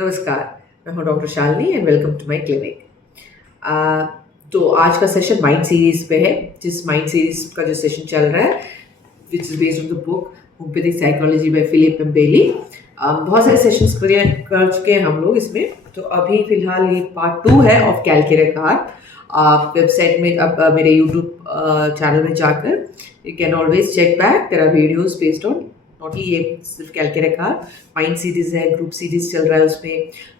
नमस्कार। मैं हूँ doctor Shalini and welcome to my clinic. तो आज का सेशन माइंड सीरीज पे है। जिस माइंड सीरीज का जो सेशन चल रहा है which is based on the book homeopathic psychology by Philip M Bailey. बहुत सारे सेशंस कर चुके हैं हम लोग इसमें। तो अभी फिलहाल ये पार्ट 2 है ऑफ कैलकेरेकार। आप वेबसाइट में अब मेरे यूट्यूब चैनल में जाकर you can always check back, there are videos based on not ही ये सिर्फ कैलकेरेकार, माइंड सीरीज है, ग्रुप सीरीज चल रहा है उसमें,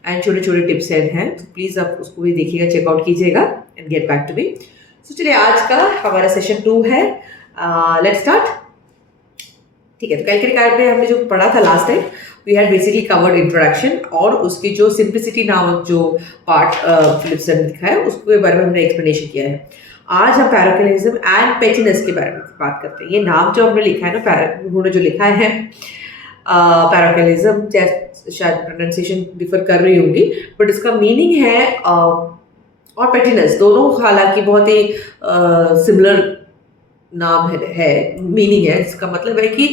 एंड छोटे छोटे टिप्स एंड हैं। तो प्लीज़ आप उसको भी देखिएगा, चेकआउट कीजिएगा and get back to me. So चलिए, आज का हमारा सेशन 2 है। Let's start. ठीक है, तो कैलकेरेकार में हमने जो पढ़ा था last time, we had basically covered introduction और उसकी जो सिंप्लिसिटी नामक जो पार्ट फिलिप्स ने लिखा है उसके बारे में हमने एक्सप्लेनेशन किया है। आज हम पैराकेलिज्म एंड पेटिनेस के बारे में बात करते हैं। ये नाम जो हमने लिखा है ना, उन्होंने जो लिखा है पैराकेलिज्म, शायद प्रोनाउंसिएशन डिफर कर रही होंगी, बट इसका मीनिंग है और पेटिनेस, दोनों हालांकि बहुत ही सिमिलर नाम है मीनिंग है। इसका मतलब है कि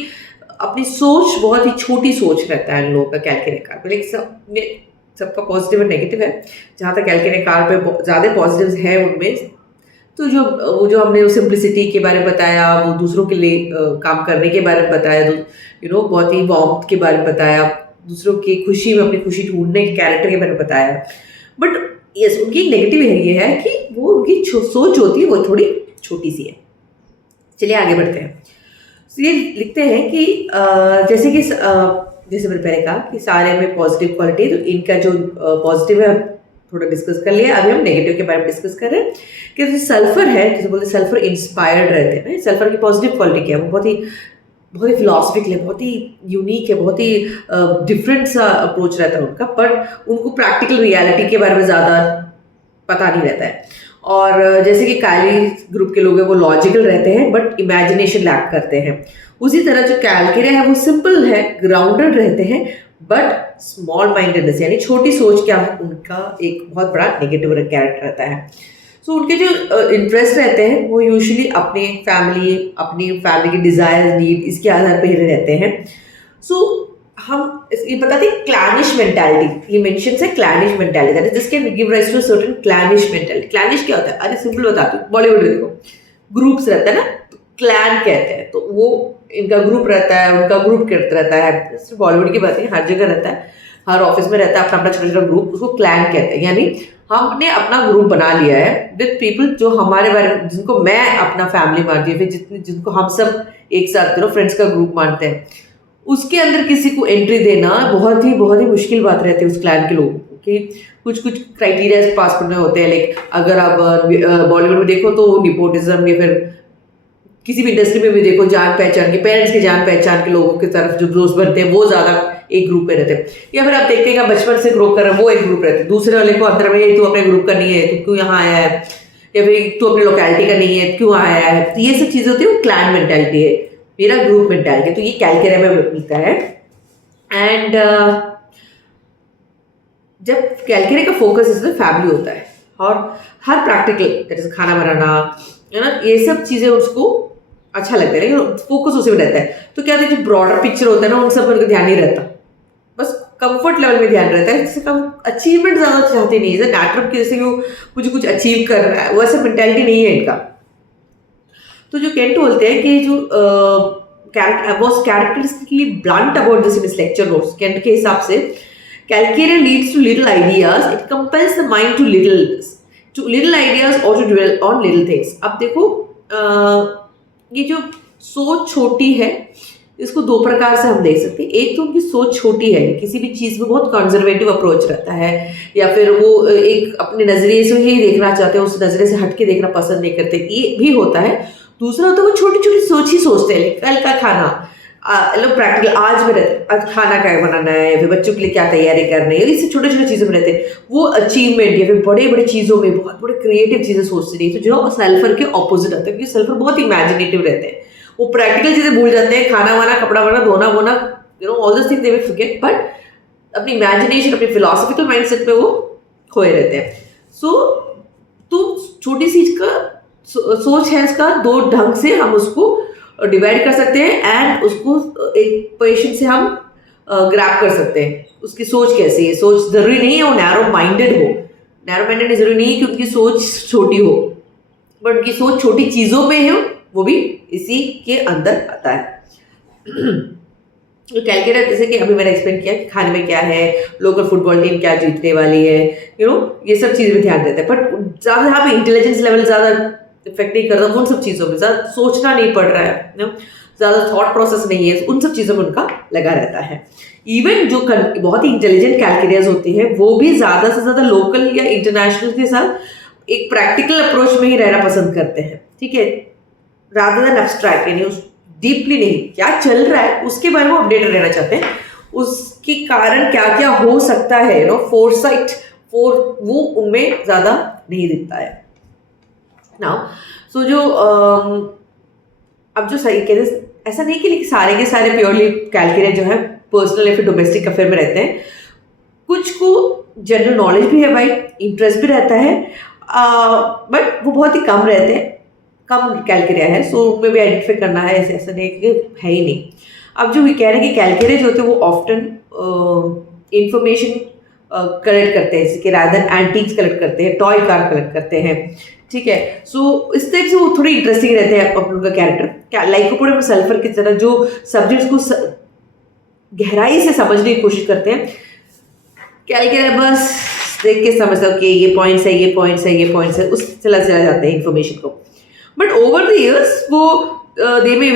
अपनी सोच, बहुत ही छोटी सोच रहता है इन लोगों का कैलकेरेकार पे। लेकिन सबका पॉजिटिव और नेगेटिव है। जहाँ तक कैलकेरेकार पे ज़्यादा पॉजिटिव्स है उनमें, तो जो हमने सिंप्लिसिटी के बारे में बताया, वो दूसरों के लिए काम करने के बारे में बताया, बहुत ही वार्मथ के बारे में बताया, दूसरों की खुशी में अपनी खुशी ढूंढने के कैरेक्टर के बारे में बताया। बट यस, उनकी एक नेगेटिव ये है कि वो उनकी सोच होती है वो थोड़ी छोटी सी है। चलिए आगे बढ़ते हैं। तो ये लिखते हैं कि जैसे मैंने पहले कहा कि सारे में पॉजिटिव क्वालिटी, तो इनका जो पॉजिटिव है थोड़ा डिस्कस कर लिया। अभी हम नेगेटिव के बारे में डिस्कस कर रहे हैं कि जो सल्फर है, जैसे बोलते हैं सल्फर इंस्पायर्ड रहते हैं ना। सल्फर की पॉजिटिव क्वालिटी क्या है? वो बहुत ही फिलोसफिकल है, बहुत ही यूनिक है, बहुत ही डिफरेंट सा अप्रोच रहता है उनका। बट उनको प्रैक्टिकल रियलिटी के बारे में ज़्यादा पता नहीं रहता है। और जैसे कि कायली ग्रुप के लोग हैं, वो लॉजिकल रहते हैं बट इमेजिनेशन लैक करते हैं। उसी तरह जो कैलकेरे है वो सिंपल है, ग्राउंडेड रहते हैं बट स्मॉल माइंडेडनेस यानी छोटी सोच क्या है, उनका एक बहुत बड़ा नेगेटिव कैरेक्टर रहता है। सो उनके जो इंटरेस्ट रहते हैं वो यूजुअली अपनी फैमिली की डिजायर, नीड, इसके आधार पर ही रहते हैं। सो हम ये बताते हैं क्लैनिश मेंटालिटी। ये मेंशन्स है clannish mentality, that is this can give rise to certain clannish mentality. Clannish क्या होता है? अरे सिंपल बताती हूँ। बॉलीवुड में देखो ग्रुप्स रहता है ना, तो क्लैन कहते हैं। तो वो इनका ग्रुप रहता है, उनका ग्रुप रहता है। सिर्फ बॉलीवुड की बात नहीं, हर जगह रहता है, हर ऑफिस में रहता है अपना अपना छोटा छोटा ग्रुप, उसको क्लैन कहते हैं। यानी हमने अपना ग्रुप बना लिया है विद पीपल जो हमारे बारे में, जिनको मैं अपना फैमिली मानती हूँ, फिर जिनको हम सब एक साथ फ्रेंड्स का ग्रुप मानते हैं। उसके अंदर किसी को एंट्री देना बहुत ही मुश्किल बात रहती है उस क्लैन के लोगों को, कि कुछ क्राइटेरिया पास करने होते हैं। लाइक अगर आप बॉलीवुड में देखो तो निपोटिज्म, या फिर किसी भी इंडस्ट्री में भी देखो, जान पहचान के, पेरेंट्स के जान पहचान के लोगों की तरफ जो दोस्त बनते हैं वो ज़्यादा एक ग्रुप में रहते हैं। या फिर आप देखते हैं बचपन से ग्रो कर रहे हैं, वो एक ग्रुप रहते हैं। दूसरे वाले को अंदर में, तू अपने ग्रुप का नहीं है, तू क्यों यहाँ आया है, या फिर तू अपनी लोकेलिटी का नहीं है, क्यों आया है। तो ये सब चीज़ें होती है, वो क्लैन मेंटालिटी है, मेरा ग्रुप मेंटालिटी। तो ये कैलकेरे में मिलता है। एंड जब कैलकेरे का फोकस इसमें फैमिली होता है और हर प्रैक्टिकल, जैसे खाना बनाना है ना, ये सब चीज़ें उसको अच्छा लगता है, लेकिन फोकस उसी में रहता है। तो क्या होता है, जो ब्रॉडर पिक्चर होता है ना, उन सब पर ध्यान नहीं रहता, बस कंफर्ट लेवल में ध्यान रहता है। जिससे कम अचीवमेंट ज़्यादा चाहते नहीं है, डॉक्टर की जैसे वो मुझे कुछ अचीव कर रहा है, वैसे मेंटालिटी नहीं है इनका। तो जो केंट बोलते हैं कि जो was characteristically blunt about this in his lecture notes. Kent के हिसाब से Calcarea leads to little ideas. It compels the mind to little ideas or to dwell on little things. अब देखो ये जो सोच छोटी है, इसको दो प्रकार से हम देख सकते हैं। एक तो उनकी सोच छोटी है, किसी भी चीज़ में बहुत कंजर्वेटिव अप्रोच रहता है, या फिर वो एक अपने नज़रिए से ही देखना चाहते हैं, उस नज़रिए से हट के देखना पसंद नहीं करते, ये भी होता है। दूसरा होता है वो छोटी छोटी सोच ही सोचते हैं। कल का खाना, लोग प्रैक्टिकल आज में रहते हैं, खाना क्या बनाना है, या फिर बच्चों के लिए क्या तैयारी करनी है, इससे छोटे छोटे चीज़ों में रहते हैं। वो अचीवमेंट या फिर बड़े बड़े चीज़ों में बहुत बड़े क्रिएटिव चीज़ें सोचते नहीं। तो जो सल्फर के ऑपोजिट आता है, क्योंकि सल्फर बहुत इमेजिनेटिव रहते हैं, वो प्रैक्टिकल चीज़ें भूल जाते हैं, खाना वाना, कपड़ा वाना, धोना वोना, all this thing they will forget, but अपनी इमेजिनेशन, अपने फिलोसफिकल माइंडसेट में वो खोए रहते हैं। तो छोटी सी का सोच है, इसका दो ढंग से हम उसको डिवाइड कर सकते हैं एंड उसको एक पोजीशन से हम ग्रैप कर सकते हैं उसकी सोच कैसी है। सोच जरूरी नहीं है वो नैरो माइंडेड हो, नैरो माइंडेड जरूरी नहीं है कि उनकी सोच छोटी हो, बट उनकी सोच छोटी चीज़ों में है, वो भी इसी के अंदर आता है। तो कैलकुलेट जैसे कि अभी मैंने एक्सप्लेन किया कि खाने में क्या है, लोकल फुटबॉल टीम क्या जीतने वाली है, ये सब चीज़ में ध्यान देते हैं, बट ज़्यादा यहाँ पे इंटेलिजेंस लेवल ज़्यादा इफेक्ट नहीं करता उन सब चीज़ों में, ज़्यादा सोचना नहीं पड़ रहा है, ज़्यादा थॉट प्रोसेस नहीं है, उन सब चीज़ों में उनका लगा रहता है। इवन जो बहुत ही इंटेलिजेंट कैलकुलेटर्स होती हैं वो भी ज़्यादा से ज़्यादा लोकल या इंटरनेशनल के साथ एक प्रैक्टिकल अप्रोच में ही रहना पसंद करते हैं, ठीक है, रादर देन एब्स्ट्रैक्ट, यानी डीपली नहीं, क्या चल रहा है उसके बारे में अपडेटेड रहना चाहते हैं, उसके कारण क्या क्या हो सकता है, फोरसाइट वो उनमें ज़्यादा नहीं दिखता है। नाउ सो जो अब जो सही कहते हैं, ऐसा नहीं कि सारे के सारे प्योरली कैलकुलेट जो है पर्सनल या फिर डोमेस्टिक अफेयर में रहते हैं, कुछ को जनरल नॉलेज भी है भाई, इंटरेस्ट भी रहता है, बट वो बहुत ही कम रहते हैं, कम कैलकुलेट है, सो उनमें भी आइडेंटिफाई करना है, ऐसा नहीं कि है ही नहीं। अब जो कह रहे हैं कि कैलकुलेट जो होते हैं वो ऑफ्टन इंफॉर्मेशन कलेक्ट करते हैं, जैसे कि रादर एंटीक्स कलेक्ट करते हैं, टॉय कार कलेक्ट करते हैं, ठीक है, सो इस टाइप से वो थोड़ी इंटरेस्टिंग रहते हैं उनका कैरेक्टर। लाइकोपोडियम सल्फर की तरह जो सब्जेक्ट्स को गहराई से समझने की कोशिश करते हैं, कैलकुलेट बस देख के समझता हूँ कि ये पॉइंट्स है, ये पॉइंट्स है, ये पॉइंट्स है, उस चला जाते हैं इन्फॉर्मेशन को। But over the years, they may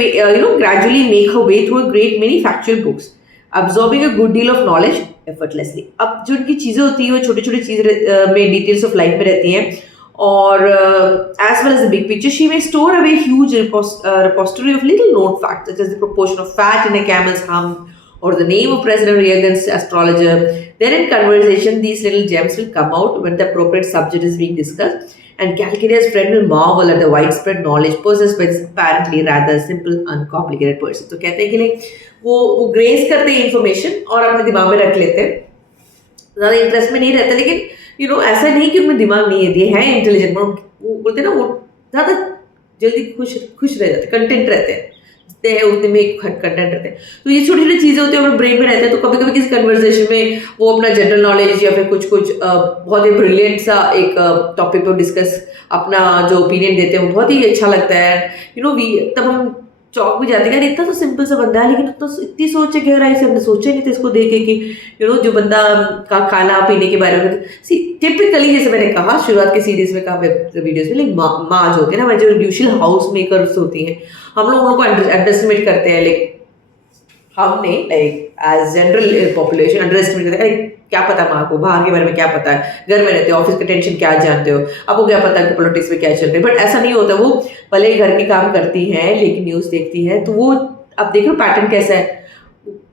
gradually make a way through a great many factual books, absorbing a good deal of knowledge effortlessly. अब जो उनकी चीज़ें होती हैं वो छोटी छोटी चीज़ में डिटेल्स ऑफ लाइफ में रहती हैं, और as well as the big picture, she may store away huge repository of little known facts, such as the proportion of fat in a camel's hump or the name of President Reagan's astrologer. Then in conversation, these little gems will come out when the appropriate subject is being discussed. And calculator's friend will marvel at the widespread knowledge possessed by this apparently rather simple, uncomplicated person. तो कहते हैं कि वो grace करते हैं information और अपने दिमाग में रख लेते हैं, ज़्यादा इंटरेस्ट में नहीं रहता, लेकिन ऐसा नहीं कि उनमें दिमाग नहीं है, है इंटेलिजेंट, वो बोलते हैं ना, वो ज़्यादा जल्दी खुश रह जाते, कंटेंट रहते हैं, उतने में कंटेंट रहते हैं। तो ये छोटी छोटी चीज़ें होती हैं हमारे ब्रेन में रहते हैं, तो कभी कभी किसी कन्वर्सेशन में वो अपना जनरल नॉलेज या फिर कुछ बहुत ही ब्रिलियंट सा एक टॉपिक पर डिस्कस अपना जो ओपिनियन देते हैं वो बहुत ही अच्छा लगता है, तब हम चौक भी जाते हैं, इतना तो सिंपल सा बंदा है, लेकिन तो इतनी सोच है गहराई से, हमने सोचा नहीं था इसको देख के कि जो बंदा का खाना पीने के बारे में टिपिकली, जैसे मैंने कहा शुरुआत के सीरीज में कहा वीडियोज में, लेकिन माँ जो होती है ना, जो यूजुअल हाउस मेकर्स होती हैं, हम लोग उनको अंडरस्टिमेट करते हैं, हमने एज जनरल पॉपुलेशन अंडरस्टिमेट करते हैं, क्या पता माँ को बाहर के बारे में क्या पता है, घर में रहते हो, ऑफिस का टेंशन क्या जानते हो, आपको क्या पता है कि पॉलिटिक्स में क्या चल रहा है, बट ऐसा नहीं होता, वो भले घर के काम करती हैं लेकिन न्यूज़ देखती है, तो वो अब देख लो पैटर्न कैसा है,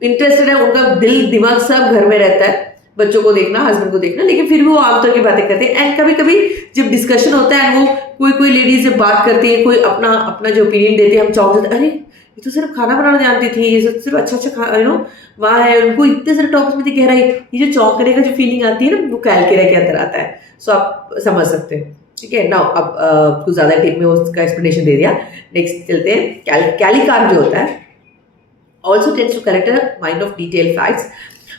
इंटरेस्टेड है, उनका दिल दिमाग सब घर में रहता है, बच्चों को देखना, हस्बैंड को देखना, लेकिन फिर भी वो आमतौर की बातें करते हैं। एंड कभी कभी जब डिस्कशन होता है, वो कोई लेडीज जब बात करती है, कोई अपना जो ओपिनियन देते हैं, हम चौंक जाते हैं, अरे ये तो सिर्फ खाना बनाना जानती थी, ये सिर्फ अच्छा वहाँ है, उनको इतने सारे टॉपिक्स में थी गहराई, ये जो चौंक करने का जो फीलिंग आती है ना, वो कैलकुलेटर के अंदर आता है। सो आप समझ सकते हैं, ठीक है ना। अब कुछ ज़्यादा टिप में उसका एक्सप्लेनेशन दे दिया, नेक्स्ट चलते हैं। कैलिकार जो होता है also tends to collect a mind of detail facts,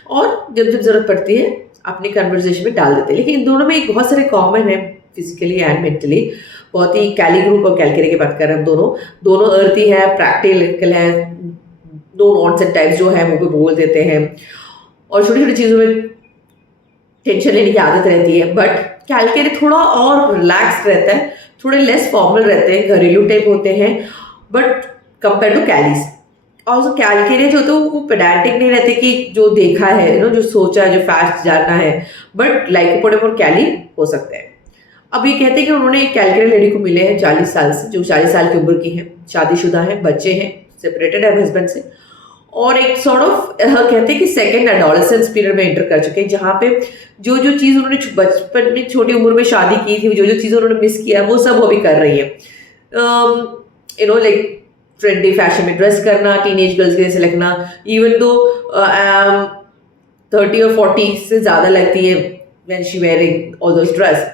और जब जरूरत पड़ती है अपनी कन्वर्सेशन में डाल देते हैं, लेकिन इन दोनों में एक बहुत सारे कॉमन है फिजिकली एंड मेंटली, बहुत ही कैली ग्रुप और कैलकुलेटर की बात कर रहे हैं हम दोनों अर्थी है, प्रैक्टिकल है, नो नॉनसेंस टाइप्स जो है वो भी बोल देते हैं, और छोटी छोटी चीज़ों में टेंशन लेने की आदत रहती है, बट कैलकुलेटर थोड़ा और रिलैक्स रहता है, थोड़े लेस फॉर्मल रहते हैं, घरेलू टाइप होते हैं, बट कंपेयर टू कैलीज। और जो कैलकुलेटर जो होते हैं वो पेडांटिक नहीं रहते कि जो देखा है जो सोचा है, जो फैक्ट जानना है, बट लाइकोपोडियम और कैली हो सकते हैं। अब ये कहते हैं कि उन्होंने एक कैलकुलेटर लेडी को मिले हैं 40 साल से, जो 40 साल की उम्र की है, शादीशुदा है, बच्चे हैं, सेपरेटेड है हस्बैंड से, और एक सॉर्ट ऑफ कहते हैं कि सेकेंड एडोलेसेंस पीरियड में एंटर कर चुके हैं, जहाँ पे जो चीज़ उन्होंने बचपन में छोटी उम्र में शादी की थी, जो चीज़ उन्होंने मिस किया वो सब वो भी कर रही है। लाइक ट्रेंडी फैशन में ड्रेस करना, टीनेज गर्ल्स के जैसे लगना, इवन दो 30 और 40 से ज़्यादा लगती है when she wearing all those dress.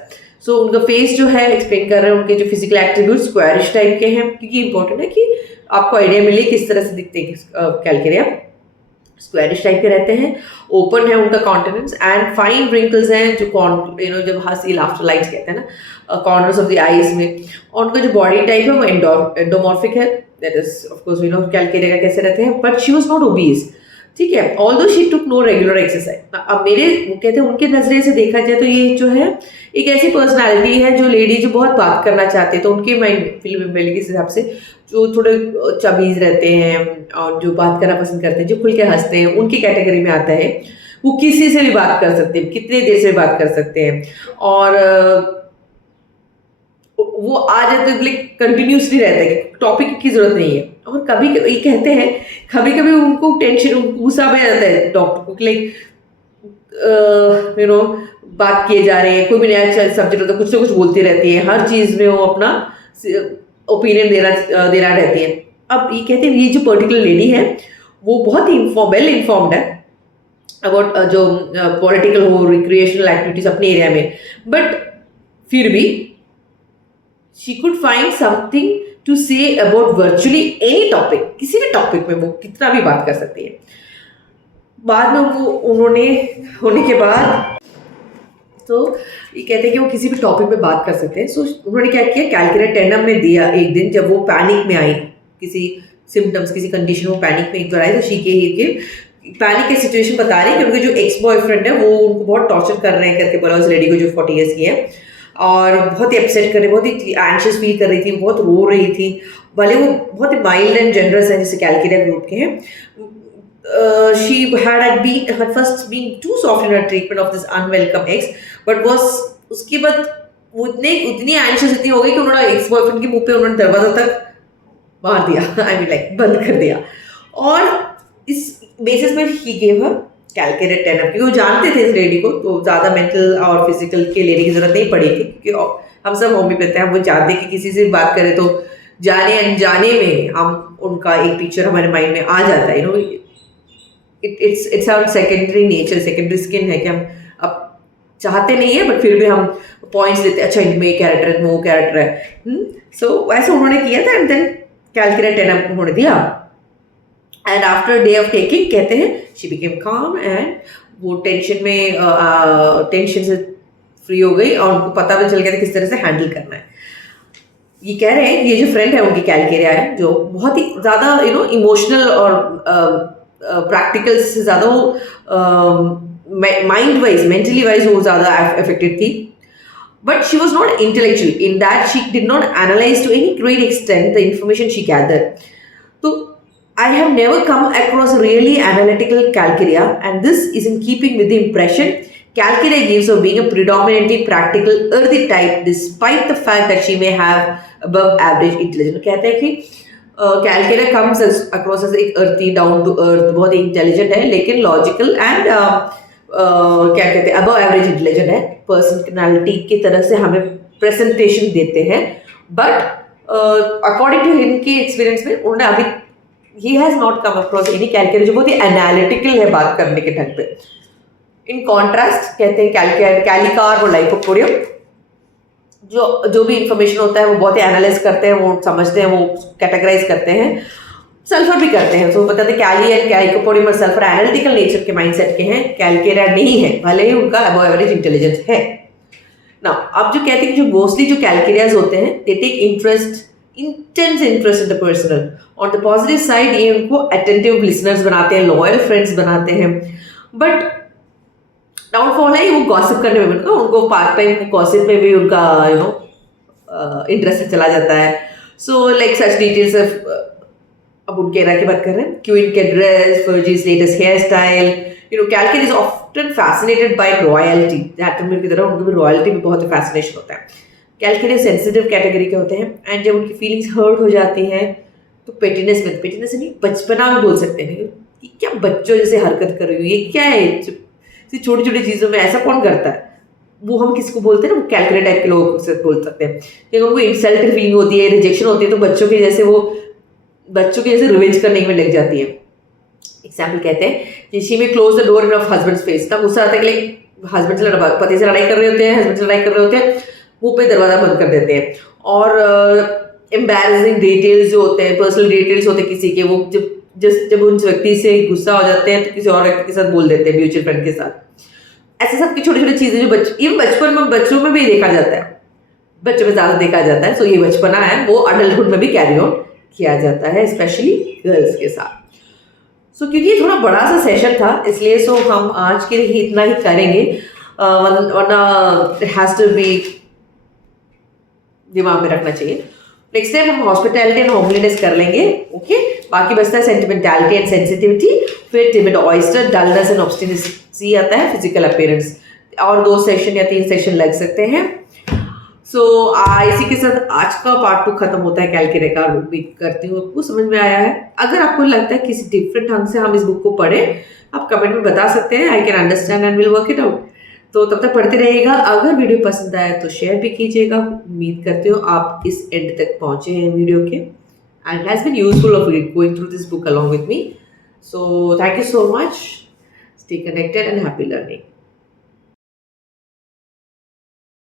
So उनका फेस जो है एक्सप्लेन कर रहे हैं, उनके जो फिजिकल एट्रीब्यूट स्क्वायरिश टाइप के हैं, क्योंकि इंपॉर्टेंट है कि आपको आइडिया मिले किस तरह से दिखते हैं कैलकुलेटर। स्क्वेरिश टाइप के रहते हैं, ओपन है उनका कॉन्टिनेंस एंड फाइन रिंकल्स हैं जो जब हंसी लाफ्टर लाइन्स कहते हैं ना कॉर्नर्स ऑफ द आईज में, और उनका जो बॉडी टाइप है वो एंडोमॉर्फिक है, that is of course we know Calcarea का कैसे रहते हैं, but she was not obese, ठीक है, although she took no regular exercise. अब मेरे वो कहते हैं उनके नजरिए से देखा जाए तो ये जो है एक ऐसी पर्सनालिटी है जो लेडी जो बहुत बात करना चाहते हैं, तो उनके माइंड फिल्म के हिसाब से जो थोड़े चबीज रहते हैं और जो बात करना पसंद करते हैं, जो खुल के हंसते हैं, उनकी कैटेगरी में आता है। वो किसी से भी बात कर सकते हैं, कितने देर से भी बात कर सकते हैं, और वो आ जाते हैं लाइक कंटिन्यूसली रहता है कि टॉपिक की जरूरत नहीं है। और कभी ये कहते हैं कभी कभी उनको टेंशन गुस्सा आ जाता है डॉक्टर को, लाइक बात किए जा रहे हैं, कोई भी नया सब्जेक्ट होता है कुछ ना कुछ बोलती रहती है, हर चीज में वो अपना ओपिनियन देना रहती है। अब ये कहते हैं ये जो पर्टिकुलर लेडी है वो बहुत ही वेल इन्फॉर्म्ड है अबाउट जो पॉलिटिकल हो रिक्रिएशनल एक्टिविटीज अपने एरिया में, बट फिर भी she could find something to say about virtually any topic, किसी भी टॉपिक में वो कितना भी बात कर सकती है। बाद में उन्होंने होने के बाद तो ये कहते हैं कि वो किसी भी टॉपिक पे बात कर सकते हैं। सो उन्होंने क्या किया, कैलकेरिया में दिया एक दिन, जब वो पैनिक में आई, किसी सिम्टम्स किसी कंडीशन में पैनिक में एक बार आई, तो शी के पैनिक की सिचुएशन बता रही है कि उनके जो एक्स बॉयफ्रेंड है वो उनको बहुत टॉर्चर कर रहे हैं करके बोला उस लेडी को जो 40 ईयर्स की है, और बहुत ही अपसेट कर रही, बहुत ही एंशियस फील कर रही थी, बहुत रो रही थी, भले वो बहुत ही माइल्ड एंड जनरस है जैसे कैलकेरिया ग्रुप के हैं। She had first been too soft in her treatment of this unwelcome ex, but उसके बाद वो उतनी एंशियस इतनी हो गई कि उन्होंने एक्स बॉयफ्रेंड के मुंह पे उन्होंने दरवाजा तक मार दिया, आई मीन लाइक बंद कर दिया। और इस बेसिस पे ही गेव हर कैलकेरिया क्योंकि वो जानते थे इस लेडी को, तो ज़्यादा मेंटल और फिजिकल के लेने की जरूरत नहीं पड़ी थी, क्योंकि हम सब होम्योपैथ हैं, हम वो जानते कि किसी से बात करें तो जाने अनजाने में हम उनका एक पिक्चर हमारे माइंड में आ जाता है, it's our secondary nature, secondary skin है कि हम अब चाहते नहीं है बट फिर भी हम पॉइंट्स लेते हैं, अच्छा इनमें ये कैरेक्टर है, वो कैरेक्टर है। सो वैसे उन्होंने किया था एंड देन कैलकेरिया उन्होंने दिया, and after day of taking कहते हैं शी बिकेम काम एंड वो टेंशन से फ्री हो गई और उनको पता भी चल गया था किस तरह से हैंडल करना है। ये कह रहे हैं ये जो फ्रेंड है उनकी कैलकेरिया है जो बहुत ही ज़्यादा इमोशनल और प्रैक्टिकल से ज़्यादा माइंड वाइज मेंटली वाइज वो ज़्यादा अफेक्टेड थी, but she was not intellectual in that she did not analyse to any great extent the information she gather. तो I have never come across a really analytical Calcaria, and this is in keeping with the impression Calcaria gives of being a predominantly practical earthy type, despite the fact that she may have above average intelligence. कहते हैं कि Calcaria comes across as एक earthy, down to earth, बहुत intelligent है, लेकिन logical and क्या कहते हैं above average intelligent है, personality की तरह से हमें presentation देते हैं, but according to इनकी experience में उन्होंने अभी he has not come across any Calcaria जो बहुत ही एनालिटिकल है बात करने के ढंग पे। इन कॉन्ट्रास्ट कहते हैं कैलिकार और लाइकोपोडियम जो भी इंफॉर्मेशन होता है वो बहुत ही एनालाइज करते हैं, वो समझते हैं, वो कैटेगराइज करते हैं, सल्फर भी करते हैं। तो बताते हैं कैली एंड कैलिकोपोडियम और सल्फर एनालिटिकल नेचर के माइंडसेट के हैं, कैलकेरिया नहीं है, भले ही उनका अबव एवरेज इंटेलिजेंस है ना। अब जो कहते हैं कि जो मोस्टली जो कैलकेरियाज होते हैं they take intense interest in the personal. On the positive side ये उनको attentive listeners बनाते हैं, loyal friends बनाते हैं, but डाउनफॉल है वो गॉसिप करने में, उनको पार्ट टाइम गॉसिप में भी उनका इंटरेस्ट चला जाता है। सो लाइक सच डिटेल्स अब उनके एरा की बात कर रहे हैं, क्वीन के dress, Fergie's latest hair style, calcarea is often fascinated by royalty, जैटरमिल की तरह उनको भी रॉयल्टी में बहुत फैसिनेशन होता है। कैलकेरिया सेंसिटिव कैटेगरी के होते हैं एंड जब उनकी फीलिंग्स हर्ट हो जाती हैं तो पेटिनेस नहीं बचपना में बोल सकते हैं कि क्या बच्चों जैसे हरकत कर रही हो, ये क्या है, छोटी छोटी चीज़ों में ऐसा कौन करता है, वो हम किसको बोलते हैं ना, वो कैलकेरिया टाइप के लोग से बोल सकते हैं। लेकिन उनको इंसल्टेड फीलिंग होती है, रिजेक्शन होती है, तो बच्चों के जैसे रिवेंज करने में लग जाती है। एग्जाम्पल कहते हैं कि she may close the door in of husband's face, तब गुस्सा आता है कि हस्बैंड से पति से लड़ाई कर रहे होते हैं, हस्बैंड से लड़ाई कर रहे होते हैं, मुंह पे दरवाजा बंद कर देते हैं। और एम्बैरेसिंग डिटेल्स जो होते हैं, पर्सनल डिटेल्स होते हैं किसी के, वो जब जब उन व्यक्ति से गुस्सा हो जाते हैं तो किसी और व्यक्ति के साथ बोल देते हैं, म्यूचुअल फ्रेंड के साथ। ऐसे सब की छोटी छोटी चीजें जो इवन बचपन में बच्चों में भी देखा जाता है, बच्चों में ज्यादा देखा जाता है। सो ये बचपना है वो अडल्टहुड में भी कैरी ऑन किया जाता है, स्पेशली गर्ल्स के साथ। सो क्योंकि ये थोड़ा बड़ा सा सेशन था इसलिए सो हम आज के लिए इतना ही करेंगे, वरना इट हैज टू बी दिमाग में रखना चाहिए। नेक्स्ट टाइम हम हॉस्पिटैलिटी एंड होमलीनेस कर लेंगे, ओके। बाकी बचता है सेंटिमेंटैलिटी एंड सेंसिटिविटी, फिर timid oyster, dullness and obstinacy आता है, फिजिकल अपीयरेंस। और 2 सेशन या 3 सेशन लग सकते हैं। सो इसी के साथ आज का पार्ट 2 खत्म होता है कैलकेरे का। उम्मीद करती हूँ आपको समझ में आया है। अगर आपको लगता है किसी डिफरेंट ढंग से हम इस बुक को पढ़ें, आप कमेंट में बता सकते हैं। I can understand and will work it out. तो तब तक पढ़ते रहिएगा। अगर वीडियो पसंद आया तो शेयर भी कीजिएगा। उम्मीद करती हूँ आप इस एंड तक पहुंचे हैं वीडियो के, and has been useful of going through this book along with me. So thank you so much. Stay connected and happy learning.